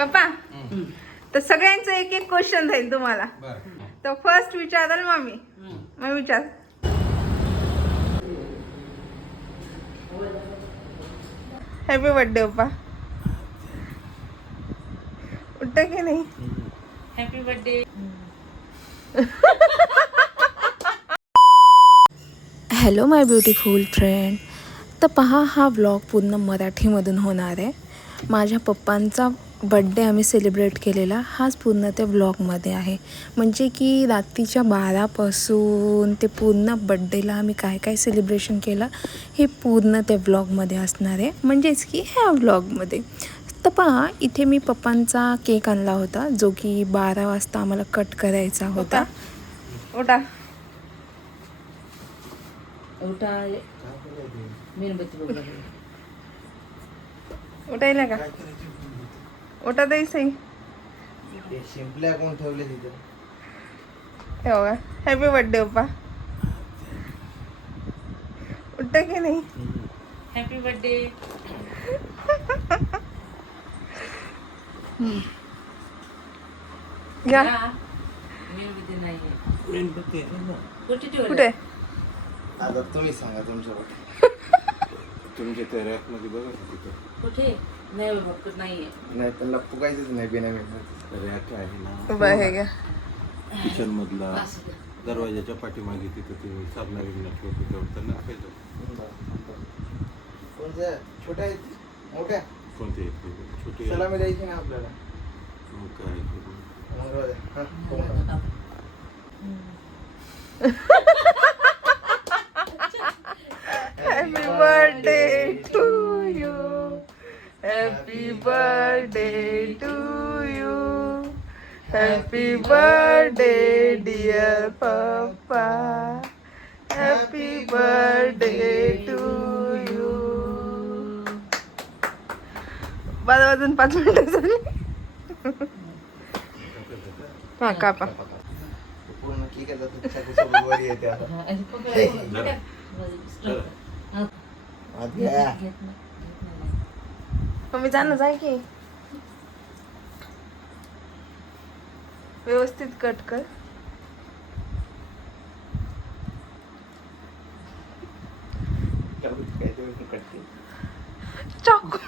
पप्पा तर सगळ्यांचं एक एक क्वेश्चन राहील तुम्हाला. तर फर्स्ट विचाराल मम्मी. मग विचार. हॅपी बर्थडे पप्पा. उठता की नाही? Happy birthday. हॅलो माय ब्युटिफुल फ्रेंड. तर पहा, हा व्लॉग पूर्ण मराठीमधून होणार आहे. माझ्या पप्पांचा बड्डे आम्ही सेलिब्रेट केलेला हाच पूर्ण त्या व्लॉगमध्ये आहे. म्हणजे की रात्रीच्या 12पासून ते पूर्ण बड्डेला आम्ही काय काय सेलिब्रेशन केलं हे पूर्ण त्या व्लॉगमध्ये असणार आहे. म्हणजेच की ह्या व्लॉगमध्ये. तर पहा, इथे मी पप्पांचा केक आणला होता जो की 12 वाजता आम्हाला कट करायचा होता. उठा. उठा. मेणबत्ती बघा. उठायला का? उठा दे सही. शिंपल्या कोण ठेवले तिथे? हे बघा. हॅपी बर्थडे पप्पा. उठता की नाही? Happy birthday. घ्या. मेणबत्ती नाही. मेणबत्ती कुठे ठेवलं? कुठे? आता तुम्ही सांगा तुमच्याबद्दल. तुमच्या त्या रॅक मध्ये बघा तिथे. कुठे? नाही बघत नाहीये. नाही त्यांना फुगायचंच नाही बिना मेणबत्ती. रॅक आहे ना उभा आहे घ्या. किचन मधला असं द्या. दरवाजाच्या पाठीमागे तिथं ते साबणा बिबणा ठेवतो तेवढं त्यांना खायचं. कोणत्या छोट्या आहेत मोठ्या? कोणते छोटे सलामी द्यायची ना आपल्याला. मग काय करू? मग राहू द्या. हा, कोंबडा. Happy birthday to you. Happy birthday to you. Happy birthday dear Papa. Happy birthday to you. 12 वाजून 5 मिनिटं झाली. हा कापा. पूर्ण ठीक आहे जातं चाकूसोबत वर येते आता. आत घ्या. मम्मी जाणं जाय की व्यवस्थित कट कर. काय ते कटते. चाकू.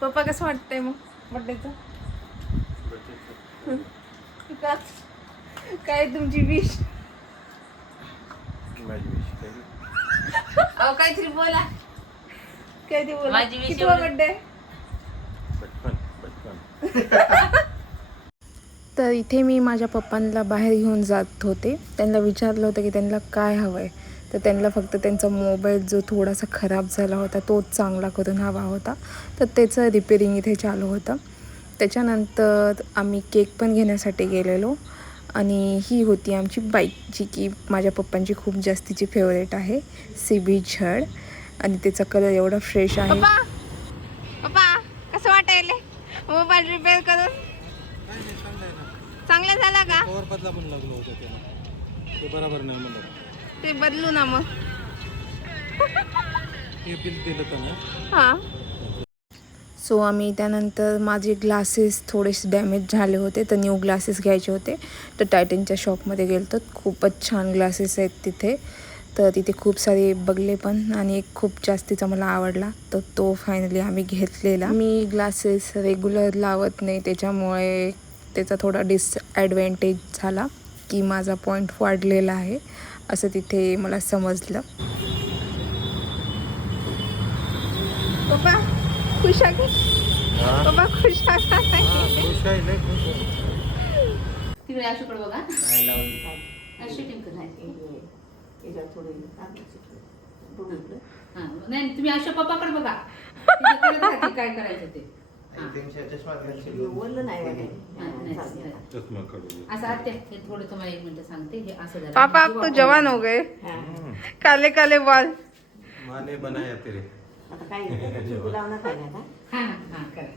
पप्पा कसं वाटतंय मग बड्डेचं? काय तुमची विश? माझी विश काय? अहो काहीतरी बोला. काय ते बोला. माझी wish किती एवढी- बड्डे? बचपन बचपन. तर इथे मी माझ्या पप्पांना बाहेर घेऊन जात होते. त्यांना विचारलं होतं की त्यांना काय हवं आहे. तर त्यांना फक्त त्यांचा मोबाईल जो थोडासा खराब झाला होता तोच चांगला करून हवा होता. तर त्याचं रिपेरिंग इथे चालू होतं. त्याच्यानंतर आम्ही केक पण घेण्यासाठी गेलेलो. आणि ही होती आमची बाईक जी की माझ्या पप्पांची खूप जास्तीची फेवरेट आहे, CB झड. आणि त्याचा कलर एवढा फ्रेश आहे. पप्पा पप्पा कसं वाटायले मोबाईल रिपेअर करून? चांगला झाला का? कवर बदला पण लागलो होतं त्याला. ते बरोबर नाही म्हणलं. ते बदलू ना मग. हे बिल दिलं तर ना. हा. सो आम्ही त्यानंतर माझे ग्लासेस थोडेसे डॅमेज झाले होते तर न्यू ग्लासेस घ्यायचे होते. तर टायटनच्या शॉपमध्ये गेलो तर खूपच छान ग्लासेस आहेत तिथे. तर तिथे खूप सारे बघले पण आणि एक खूप जास्तीचा मला आवडला तर तो फायनली आम्ही घेतलेला. मी ग्लासेस रेग्युलर लावत नाही त्याच्यामुळे त्याचा थोडा डिसॲडव्हान्टेज झाला की माझा पॉईंट वाढलेला आहे असं तिथे मला समजलं. पप्पा खुश आहे? पप्पा खुश आहे? खुश आहे लय खुश आहे. तिकडे आशूकडे बघा. काय लावून. आशू टिंकल आहे. हा, नाही तुम्ही आशा पप्पाकडे बघा. तिथे करत राहते काय करायचं ते. हा. चष्मा घालशील. चष्मा काढून. असं आत्या हे थोडं तुम्हाला 1 मिनिट सांगते. हे असं जरा. पापा अब तो जवान हो गए. काले काले बाल. माने बनाया तेरे. हा हा हा करा.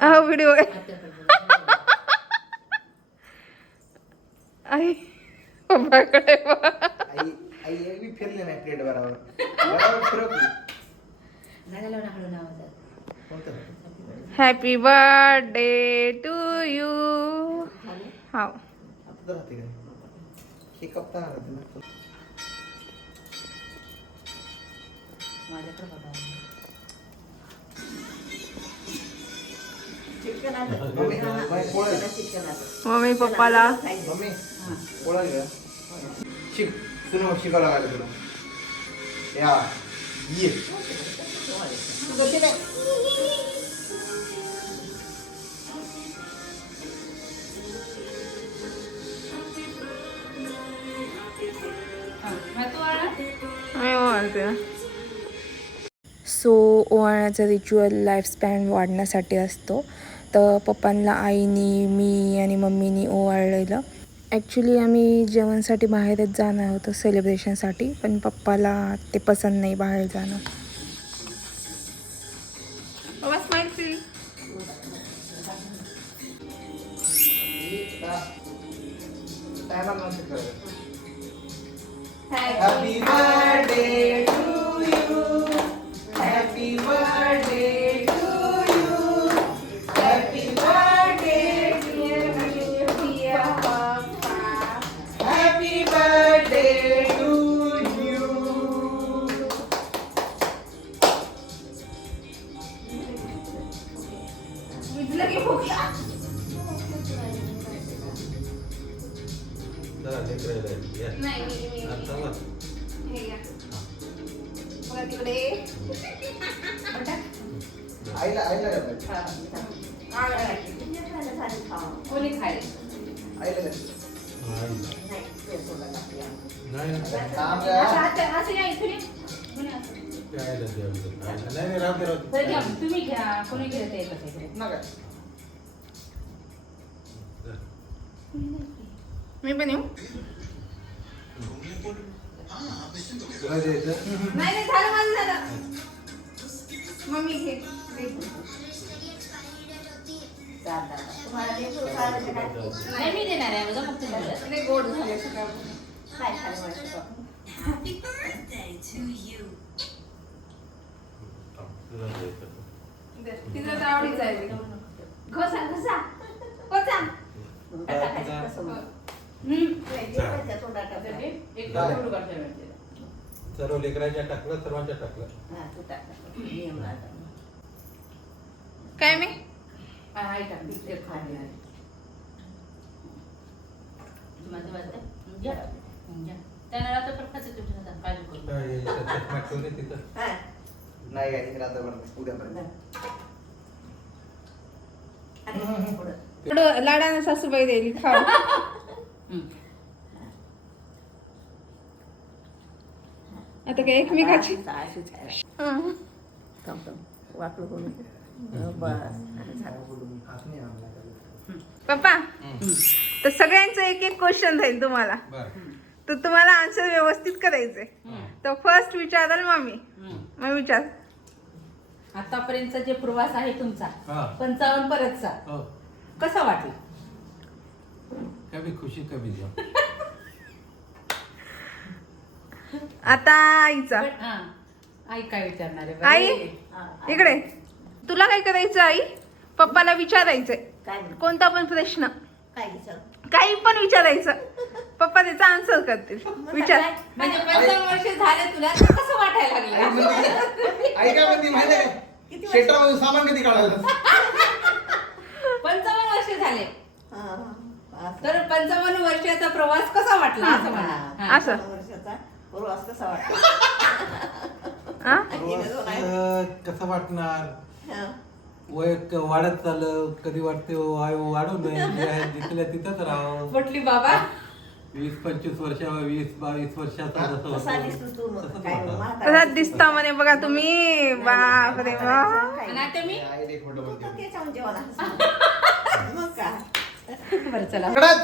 हा व्हिडिओ आहे. आत्याकडे बघा. आई पप्पाकडे बघ. आई आई एक बी फिरले नाही प्लेट बरोबर. बरोबर फिरवली. Happy birthday to you. हो आता तर राहते काय हे कप्तान राहते ना. माझ्याकडे बघा. मम्मी पप्पाला मम्मी पोळा घ्या. शिक सुनो शिकायला लागलं तुला. या ये मी म्हणते ना. सो ओवाळण्याचा रिच्युअल लाईफस्पॅन वाढण्यासाठी असतो. तर पप्पांना आईनी मी आणि मम्मीनी ओवाळलेलं. ॲक्च्युली आम्ही जेवणासाठी बाहेरच जाणार होतो सेलिब्रेशनसाठी, पण पप्पाला ते पसंत नाही बाहेर जाणं. बाबा smile please. Happy birthday to you. Happy birthday to you. Happy birthday dear पप्पा. Happy birthday to you. जरा लेकरं राहिली. या. आता बघ. आईला आईला कोणी खायला आईला नाही असं या इथे प्यायला द्यावं. नाही राहते राहते. तुम्ही घ्या. कोणी घ्या ते एकच नका. मी पण येऊ. तुला द्यायचं? नाही झालं माझं झालं. मम्मी घे. नाही मी देणार आहे बघा फक्त तुला. नाही गोड झाले सगळं. तुला द्यायचं. तिचं तर आवडीच आहे. घोसा घोसा घोसा. एक सर्व लेकरांच्या टाकलं सर्वांच्या टाकलं. काय मी आई टाकली एक खाली आहे. माझं वाटतं घ्या घ्या. त्यांना आता पण खायचं तुमच्या हातात काळजी करू. काय चष्मा ठेवले तिथं. नाही काय रात्रभर उद्यापर्यंत. लाडाने सासूबाई द्यायली खाऊ. आता काय एकमेकाची. पप्पा तर सगळ्यांचं एक एक क्वेश्चन राहील तुम्हाला. तर तुम्हाला आन्सर व्यवस्थित करायचंय. तर फर्स्ट विचाराल मामी. मग विचार. आतापर्यंतचा जे प्रवास आहे तुमचा हा. 55 परतचा हो. कसा वाटला? कभी खुशी कभी गम. आता आईचा. हा. आई काय विचारणार आहे? आई इकडे. तुला काय करायचं आई? पप्पाला विचारायचंय कोणता पण प्रश्न, काही पण विचारायचं. पप्पा त्याचा आन्सर करतील. विचार. म्हणजे 55 वर्ष झाले तुला तर कसं वाटायला लागलं? आई काय म्हणते माहिती आहे काय? क्षेत्रामधून सामान कधी काढायला? 55 वर्ष झाले तर 55 वर्षाचा प्रवास कसा वाटला असं म्हणा. हा. असं हा? कसं वाटणार? वय वाढत चाललं. कधी वाटते वाढू नये. जे आहे जिथल्या तिथंच राहावं. म्हटली बाबा 20-25 वर्ष 20-22 वर्षाचा जसं होतं तसा दिसता म्हणे बघा तुम्ही. बापरे वा. आणि आता मी आई रे खोटं बोलते. बरं चला. कडक.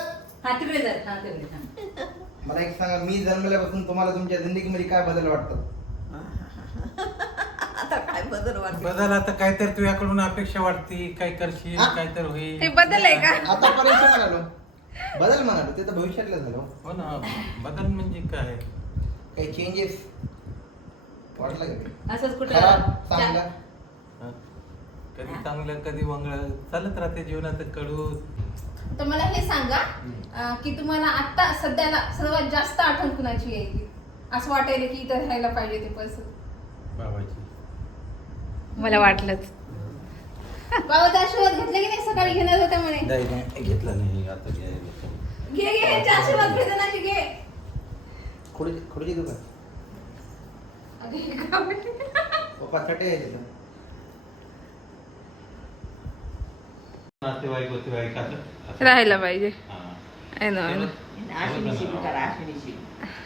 हा तिकडे जा. हा तिकडे जा. मला एक सांगा, मी जन्मल्यापासून तुम्हाला तुमच्या जिंदगीमध्ये काय बदल वाटतात? बदल आता काहीतरी तुझ्याकडून अपेक्षा वाटते. काय करशील हा? काय तर होईल. हे बदल आहे का? आतापर्यंत म्हणालो बदल म्हणालो, ते तर भविष्यातलं झालं. हो ना. बदल म्हणजे काय? काही चेंजेस वाटलं का? असंच कुठं खराब चांगला हा? कधी चांगलं कधी मंगळ चालत राहते जीवनात कडू. तर मला हे सांगा की तुम्हाला आता सध्याला सर्वात जास्त आठवण कुणाची यायची, असं वाटायला की इथं राहायला पाहिजे ते पर्सन? बाबाची. मला वाटलंच. बाबाचा आशीर्वाद घेतला की नाही? सकाळी घेणार होता म्हणे. नाही घेतला नाही आता घे ह्यांचे आशीर्वाद घे जणांचे घे. खुर्ची दुकान पप्पा चटे आहे तिथं. राहायला पाहिजे. हा. आहे ना, आहे ना. अश्विनी शिकू करा, अश्विनी शिकू.